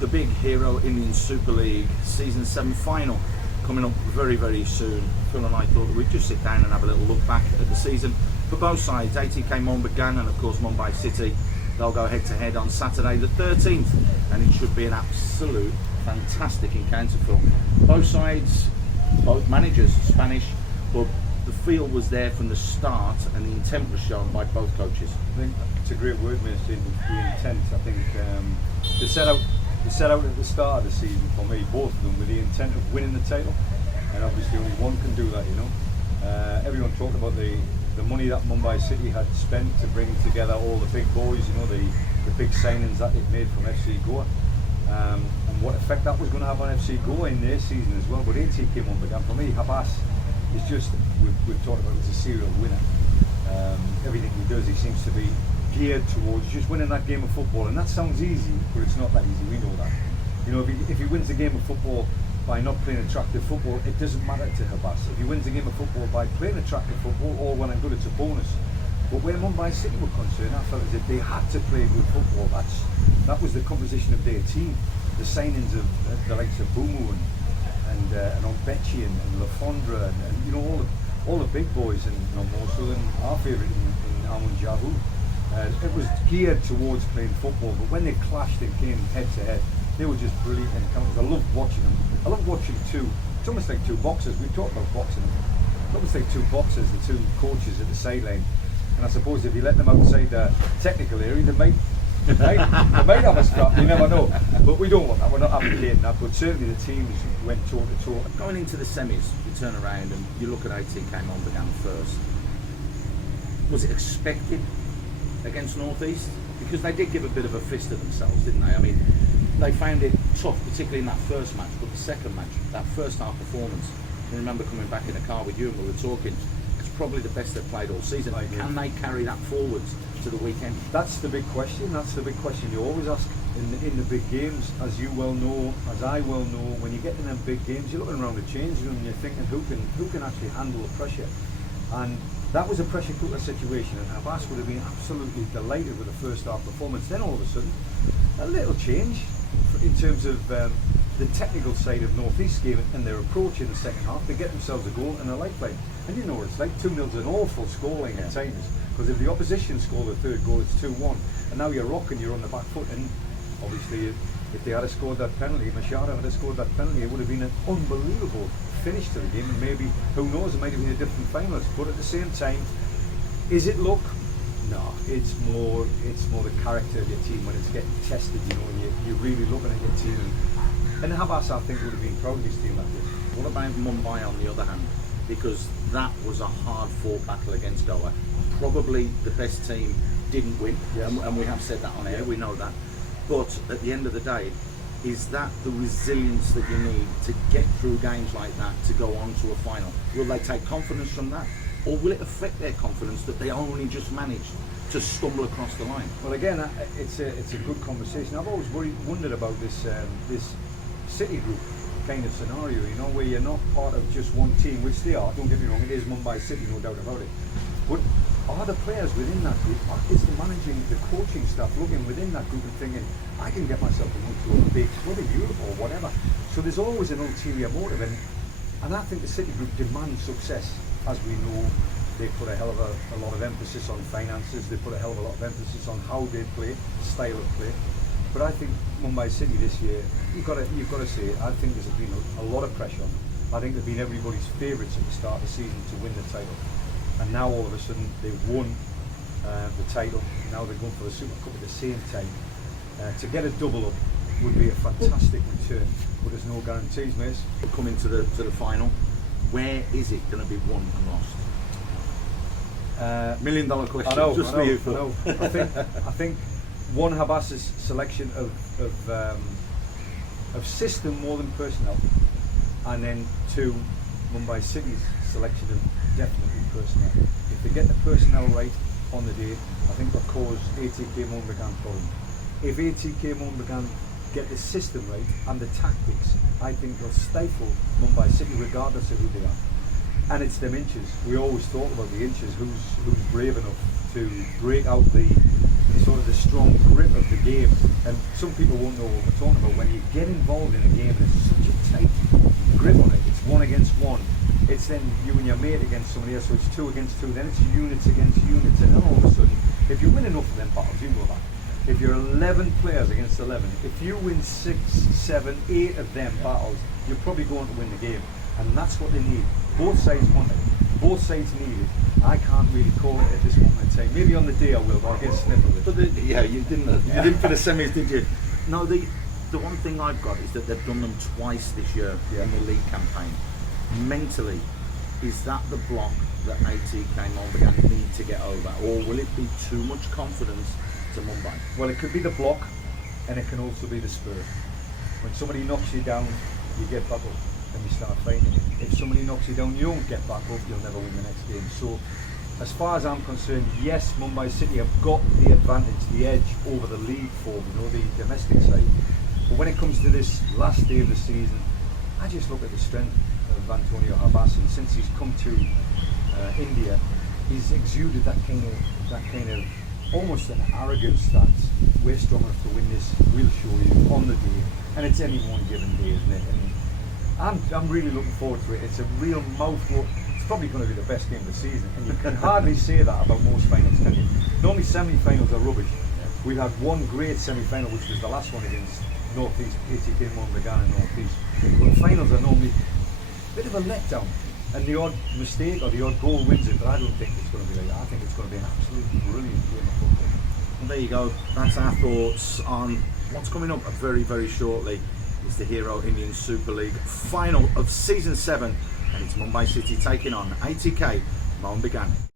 the big Hero Indian Super League Season 7 final coming up very, very soon. Phil and I thought that we'd just sit down and have a little look back at the season for both sides. ATK Mohun and of course Mumbai City. They'll go head to head on Saturday the 13th, and it should be an absolute fantastic encounter, Phil. Both sides, both managers, Spanish, but the feel was there from the start and the intent was shown by both coaches. I think it's a great word, Mason, the intent. I think they set out at the start of the season, for me, both of them, with the intent of winning the title, and obviously only one can do that, you know. Everyone talked about the money that Mumbai City had spent to bring together all the big boys, you know, the big signings that they'd made from FC Goa, and what effect that was going to have on FC Goa in their season as well. But ATK Mohun, for me, Habas is just, we've talked about, he's a serial winner. Everything he does, he seems to be geared towards just winning that game of football, and that sounds easy, but it's not that easy, we know that. You know, if he wins the game of football by not playing attractive football, it doesn't matter to Habas. If he wins the game of football by playing attractive football, all well and good, it's a bonus. But where Mumbai City were concerned, I felt as if they had to play good football. That was the composition of their team. The signings of the likes of Bumu and Ombechi and Lafondra and you know, all the big boys, and you know, more so than our favourite in Amun Jahu. It was geared towards playing football, but when they clashed and came head to head, they were just brilliant encounters. I loved watching them. I loved watching it's almost like two boxers. We've talked about boxing. It's almost like two boxers, the two coaches at the sideline. And I suppose if you let them outside the technical area, they might have a scrap, you never know. But we don't want that, we're not advocating that, but certainly the teams went toe to toe. Going into the semis, you turn around and you look at ATK Mohun first. Was it expected against North East? Because they did give a bit of a fist to themselves, didn't they? I mean, they found it tough, particularly in that first match, but the second match, that first half performance, I remember coming back in the car with you and we were talking, it's probably the best they've played all season. Can they carry that forwards to the weekend? That's the big question. That's the big question you always ask in the big games, as you well know, as I well know. When you get in them big games, you're looking around the change room and you're thinking who can actually handle the pressure. And that was a pressure cooker situation, and Abbas would have been absolutely delighted with the first half performance. Then all of a sudden, a little change in terms of the technical side of North East game and their approach in the second half. They get themselves a goal and a lifeline. And you know what it's like, 2-0's an awful scoreline at times, because if the opposition score the third goal, it's 2-1, and now you're rocking, you're on the back foot. And obviously if they had scored that penalty, Machado had scored that penalty, it would have been an unbelievable finish to the game, and maybe, who knows, it might have been a different finalist. But at the same time, is it luck? No, it's more the character of your team when it's getting tested, you know, and you're really looking at your team. And Habas, I think, would have been proud of his team that day. What about Mumbai on the other hand? Because that was a hard-fought battle against Goa. Probably the best team didn't win, yes. And we have said that on air, we know that. But at the end of the day, is that the resilience that you need to get through games like that to go on to a final? Will they take confidence from that, or will it affect their confidence that they only just managed to stumble across the line? Well, again, it's a good conversation. I've always wondered about this City group kind of scenario, you know, where you're not part of just one team, which they are. Don't get me wrong, it is Mumbai City, no doubt about it. But are the players within that group, is the managing, the coaching staff looking within that group and thinking, I can get myself to a big club in Europe or whatever? So there's always an ulterior motive, and I think the City group demands success. As we know, they put a hell of a lot of emphasis on finances, they put a hell of a lot of emphasis on how they play, style of play. But I think Mumbai City this year, you've got to say, I think there's been a lot of pressure on them. I think they've been everybody's favourites at the start of the season to win the title. And now all of a sudden they've won the title. Now they're going for the Super Cup at the same time. To get a double up would be a fantastic return, but there's no guarantees, mate. Coming to the final, where is it going to be won and lost? $1 million question. I know, just for you, Phil. I know. I think one, Habas's selection of system more than personnel, and then two, Mumbai City's selection of definitely personnel. If they get the personnel right on the day, I think they'll cause ATK Mohun problem. If ATK Mohun get the system right and the tactics, I think they'll stifle Mumbai City regardless of who they are. And it's them inches. We always talk about the inches. Who's brave enough to break out the sort of the strong grip of the game. And some people won't know what we're talking about. When you get involved in a game and it's such a tight grip on it, it's 1 against 1. It's then you and your mate against somebody else, so it's 2 against 2. Then it's units against units, and then all of a sudden, if you win enough of them battles, you know that. If you're 11 players against 11, if you win 6, 7, 8 of them battles, you're probably going to win the game. And that's what they need. Both sides want it. Both sides need it. I can't really call it at this moment in time. Maybe on the day I will, but I'll get a sniff of it. But you didn't for the semis, did you? No, the one thing I've got is that they've done them twice this year in the league campaign. Mentally, is that the block that ATK Mumbai need to get over, or will it be too much confidence to Mumbai? Well, it could be the block, and it can also be the spirit. When somebody knocks you down, you get back up and you start fighting. If somebody knocks you down, you don't get back up, you'll never win the next game. So, as far as I'm concerned, yes, Mumbai City have got the advantage, the edge over the league form, the domestic side. But when it comes to this last day of the season, I just look at the strength of Antonio Habas, and since he's come to India, he's exuded that kind of almost an arrogance that we're strong enough to win this. We'll show you on the day, and it's any one given day, isn't it? And I'm really looking forward to it. It's a real mouthful. It's probably going to be the best game of the season, and you can hardly say that about most finals, can you? Normally semi-finals are rubbish. We've had one great semi-final, which was the last one against Northeast, ATK Mumbai and Northeast. But finals are normally a bit of a letdown, and the odd mistake or the odd goal wins it, but I don't think it's going to be like that. I think it's going to be an absolutely brilliant game of football. And there you go. That's our thoughts on what's coming up very, very shortly. It's the Hero Indian Super League final of Season 7, and it's Mumbai City taking on ATK Mumbai.